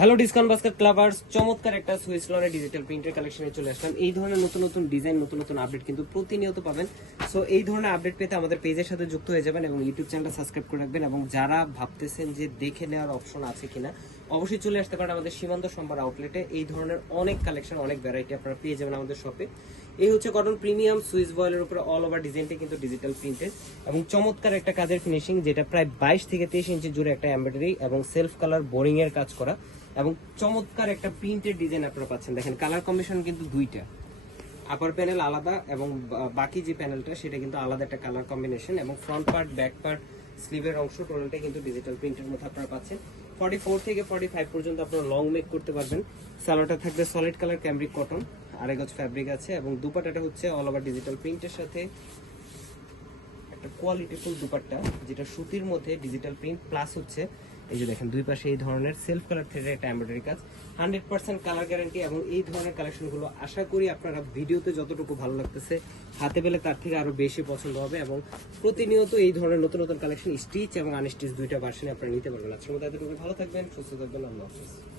Hello discount basket ক্লাবার্স, চমৎকার একটা Swiss লনের digital প্রিন্টের কালেকশনে চলে আসলাম। এই ধরনের নতুন নতুন ডিজাইন, নতুন নতুন আপডেট কিন্তু প্রতিনিয়ত পাবেন। সো এই ধরনের আপডেট পেতে আমাদের পেজের সাথে যুক্ত হয়ে যাবেন এবং ইউটিউব চ্যানেলটা সাবস্ক্রাইব করে রাখবেন। এবং যারা ভাবতেছেন যে দেখে নেওয়ার অপশন আছে কিনা, অবশ্যই চলে আসতে পারেন আমাদের সীমান্ত সম্ভার আউটলেটে। এই ধরনের অনেক কালেকশন, অনেক ভ্যারাইটি আপনারা পেয়ে যাবেন আমাদের শপে। এই হচ্ছে কটন প্রিমিয়াম সুইস বয়েলের উপরে অল ওভার ডিজাইনটা কিন্তু ডিজিটাল প্রিন্টেড এবং চমৎকার একটা কাজের ফিনিশিং, যেটা প্রায় 22 থেকে 23 ইঞ্চি জুড়ে একটা এমব্রয়ডারি এবং সেলফ কালার বোরিং এর কাজ করা এবং চমৎকার একটা প্রিন্টেড ডিজাইন আপনারা পাচ্ছেন। দেখেন কালার কম্বিনেশন কিন্তু দুইটা, আপার প্যানেল আলাদা এবং বাকি যে প্যানেলটা সেটা কিন্তু আলাদা একটা কালার কম্বিনেশন এবং ফ্রন্ট পার্ট, ব্যাক পার্ট, স্লিভের অংশ টোটালটা কিন্তু ডিজিটাল প্রিন্টের মধ্যে আপনারা পাচ্ছেন। 44 থেকে 45 পর্যন্ত আপনারা লং মেক করতে পারবেন। সালোয়ারটা থাকবে সলিড কালার ক্যামব্রিক কটন, আড়াই গজ ফ্যাব্রিক আছে এবং দুপাট্টাটা হচ্ছে অল ওভার ডিজিটাল প্রিন্টের সাথে একটা কোয়ালিটিফুল দুপাট্টা, যেটা সুতির মধ্যে ডিজিটাল প্রিন্ট প্লাস হচ্ছে এই যে দেখেন দুই পাশে এই ধরনের সেলফ কালার থ্রেডের একটা এমব্রয়ডারি কাজ, 100% কালার গ্যারান্টি। এবং এই ধরনের কালেকশনগুলো আশা করি আপনারা ভিডিওতে যতটুকু ভালো লাগতেছে হাতে পেলে তার থেকে আরো বেশি পছন্দ হবে। এবং প্রতিনিয়ত এই ধরনের নতুন নতুন কালেকশন স্টিচ এবং আনস্টিচ দুইটা ভার্সনে আপনারা নিতে পারবেন। আজকের মতো এতটুকু, ভালো থাকবেন, সুস্থ থাকবেন, আল্লাহ হাফেজ।